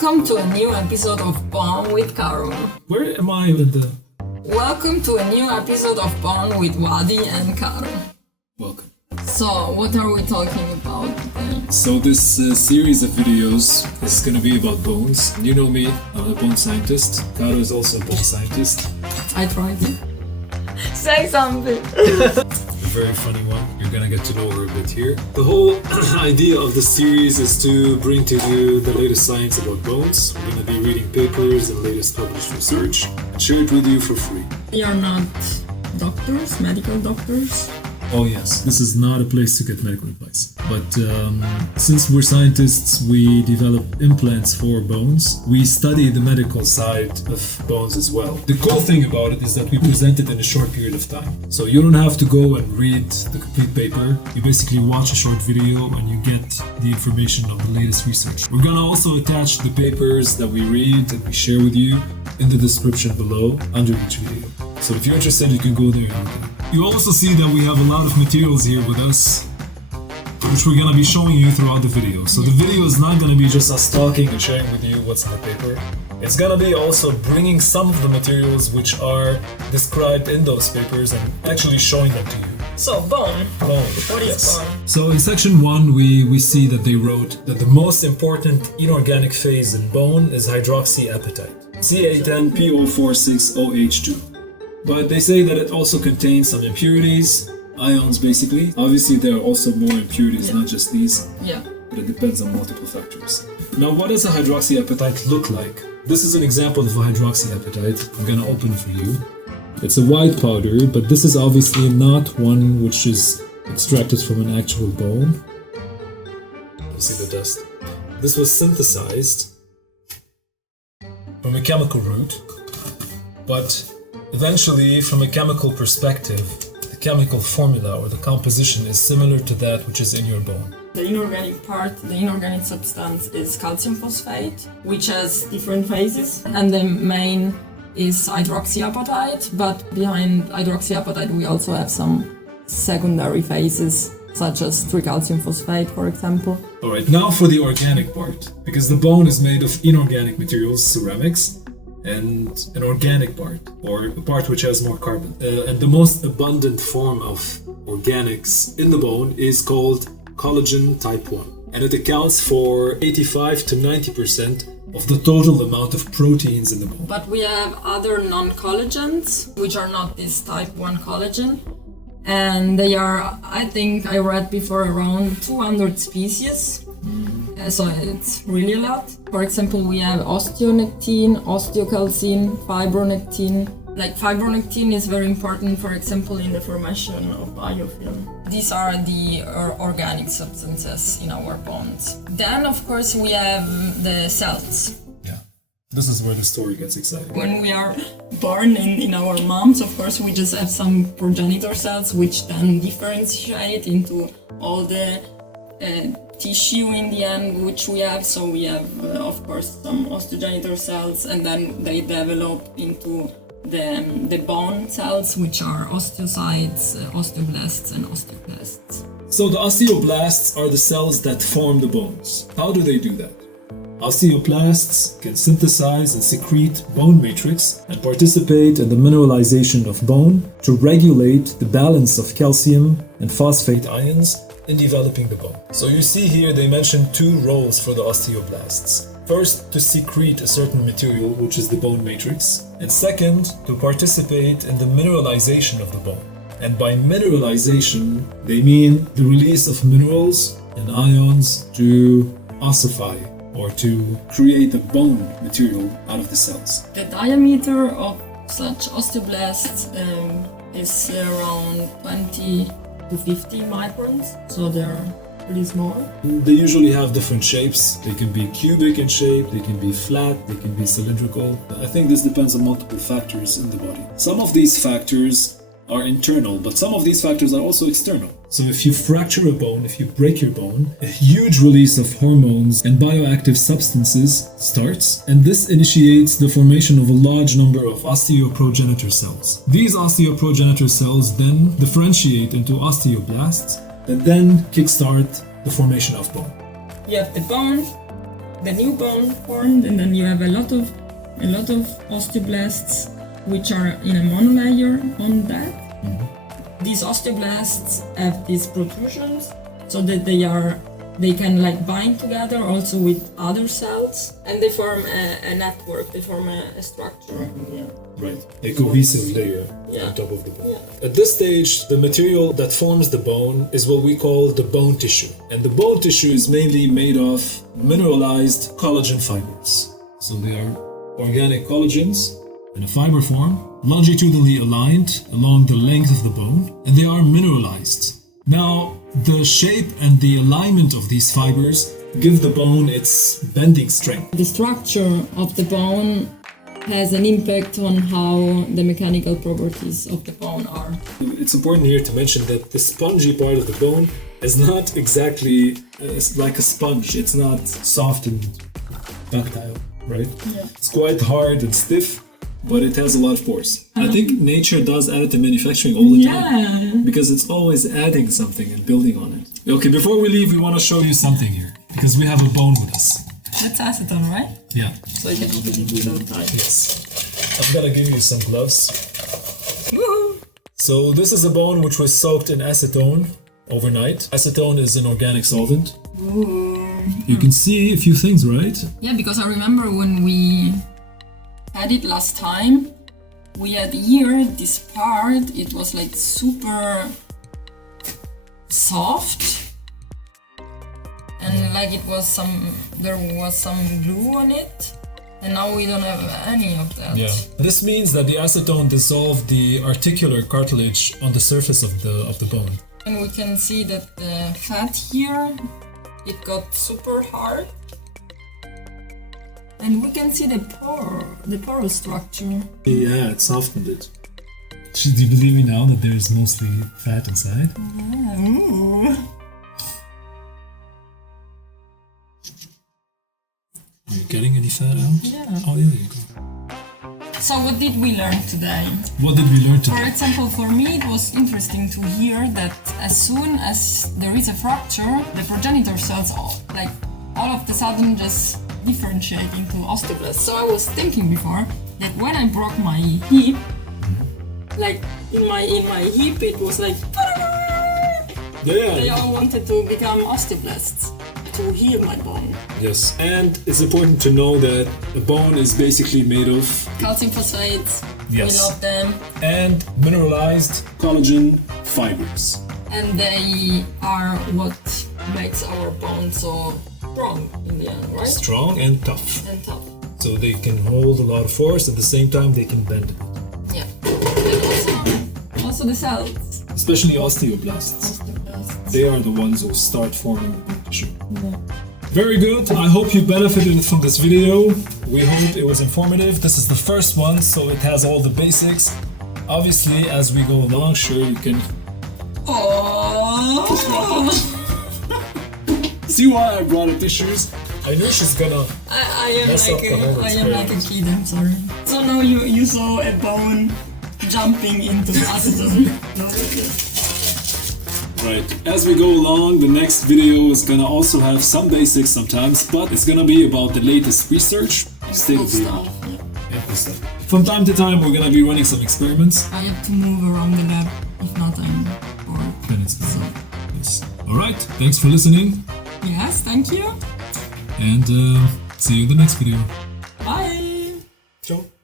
Welcome to a new episode of Bone with Caro. Where am I with the... Welcome to a new episode of Bone with Wadih and Caro. Welcome. So, what are we talking about today? So this series of videos is going to be about bones. You know me, I'm a bone scientist. Caro is also a bone scientist. I tried it. Say something. A very funny one. You're going to get to know her a bit here. The whole idea of the series is to bring to you the latest science about bones. We're going to be reading papers and latest published research and share it with you for free. We are not doctors, medical doctors. Oh yes, this is not a place to get medical advice. But since we're scientists, we develop implants for bones. We study the medical side of bones as well. The cool thing about it is that we present it in a short period of time. So you don't have to go and read the complete paper. You basically watch a short video and you get the information of the latest research. We're gonna also attach the papers that we read and we share with you in the description below under each video. So if you're interested, you can go there and look at it. You also see that we have a lot of materials here with us, which we're going to be showing you throughout the video. So the video is not going to be just us talking and sharing with you what's in the paper. It's going to be also bringing some of the materials which are described in those papers and actually showing them to you. So, bone. What is bone? So in section 1, we see that they wrote that the most important inorganic phase in bone is hydroxyapatite, C8N-PO460H2. But they say that it also contains some impurities, ions basically. Obviously there are also more impurities, not just these. Yeah. But it depends on multiple factors. Now what does a hydroxyapatite look like? This is an example of a hydroxyapatite. I'm gonna open for you. It's a white powder, but this is obviously not one which is extracted from an actual bone. You see the dust. This was synthesized from a chemical route, but eventually, from a chemical perspective, the chemical formula or the composition is similar to that which is in your bone. The inorganic part, the inorganic substance is calcium phosphate, which has different phases, and the main is hydroxyapatite, but behind hydroxyapatite we also have some secondary phases, such as tricalcium phosphate, for example. Alright, now for the organic part, because the bone is made of inorganic materials, ceramics, and an organic part, or a part which has more carbon. And the most abundant form of organics in the bone is called collagen type 1. And it accounts for 85 to 90% of the total amount of proteins in the bone. But we have other non-collagens, which are not this type 1 collagen. And they are, I think I read before, around 200 species. So it's really a lot. For example, we have osteonectin, osteocalcin, fibronectin. Like fibronectin is very important, for example, in the formation of biofilm. These are the organic substances in our bones. Then, of course, we have the cells. Yeah, this is where the story gets exciting. When we are born in our moms, of course, we just have some progenitor cells, which then differentiate into all the tissue in the end which we have. So we have of course some osteogenitor cells, and then they develop into the bone cells, which are osteocytes, osteoblasts and osteoclasts. So the osteoblasts are the cells that form the bones. How do they do that? Osteoblasts can synthesize and secrete bone matrix and participate in the mineralization of bone to regulate the balance of calcium and phosphate ions in developing the bone. So you see here they mentioned two roles for the osteoblasts. First, to secrete a certain material, which is the bone matrix, and second, to participate in the mineralization of the bone. And by mineralization, they mean the release of minerals and ions to ossify or to create the bone material out of the cells. The diameter of such osteoblasts is around 20 to 50 microns, so they're pretty small. They usually have different shapes. They can be cubic in shape, they can be flat, they can be cylindrical. I think this depends on multiple factors in the body. Some of these factors are internal, but some of these factors are also external. So if you fracture a bone, if you break your bone, a huge release of hormones and bioactive substances starts, and this initiates the formation of a large number of osteoprogenitor cells. These osteoprogenitor cells then differentiate into osteoblasts that then kickstart the formation of bone. You have the bone, the new bone formed, and then you have a lot of osteoblasts which are in a monolayer on that. These osteoblasts have these protrusions so that they can like bind together also with other cells, and they form a network, they form a structure. Yeah. Right, a cohesive layer on top of the bone. Yeah. At this stage, the material that forms the bone is what we call the bone tissue. And the bone tissue is mainly made of mineralized collagen fibers. So they are organic collagens in a fiber form, longitudinally aligned along the length of the bone, and they are mineralized. Now, the shape and the alignment of these fibers give the bone its bending strength. The structure of the bone has an impact on how the mechanical properties of the bone are. It's important here to mention that the spongy part of the bone is not exactly like a sponge. It's not soft and ductile, right? Yeah. It's quite hard and stiff, but it has a lot of pores. I think nature does additive manufacturing all the time because it's always adding something and building on it. Okay, before we leave, we want to show you something here because we have a bone with us. That's acetone, right? Yeah. So you can open it without time. Yes. I'm gonna give you some gloves. Woohoo! So this is a bone which was soaked in acetone overnight. Acetone is an organic solvent. Ooh. You can see a few things, right? Yeah, because I remember when we had it last time, we had here this part, it was like super soft. And like there was some glue on it, and now we don't have any of that. Yeah. This means that the acetone dissolved the articular cartilage on the surface of the bone. And we can see that the fat here, it got super hard. And we can see the pore structure. Yeah, it softened it. Do you believe me now that there's mostly fat inside? Yeah. Ooh. Are you getting any fat out? Yeah. Oh, yeah, you go. So what did we learn today? What did we learn today? For example, for me it was interesting to hear that as soon as there is a fracture, the progenitor cells all of the sudden just differentiate into osteoblasts. So I was thinking before that when I broke my hip, like in my hip it was like they all wanted to become osteoblasts to heal my bone. Yes, and it's important to know that a bone is basically made of Calcium phosphates, yes, we love them. And mineralized collagen fibers. And they are what makes our bone so strong in the end, right? Strong and tough. And tough. So they can hold a lot of force, at the same time they can bend it. Yeah. And also the cells. Especially osteoblasts. They are the ones who start forming the bone tissue. Yeah. Very good. I hope you benefited from this video. We hope it was informative. This is the first one, so it has all the basics. Obviously, as we go along, sure, you can... Oh. See why I brought her tissues? I knew she's gonna I am mess up the whole like a kid, I'm sorry. So now you saw a bone jumping into acetone. Right, as we go along, the next video is gonna also have some basics sometimes, but it's gonna be about the latest research. Stay with me. From time to time, we're gonna be running some experiments. I have to move around the lab, if not I'm bored. Then it's yes. Alright, thanks for listening. Yes, thank you. And see you in the next video. Bye. Ciao.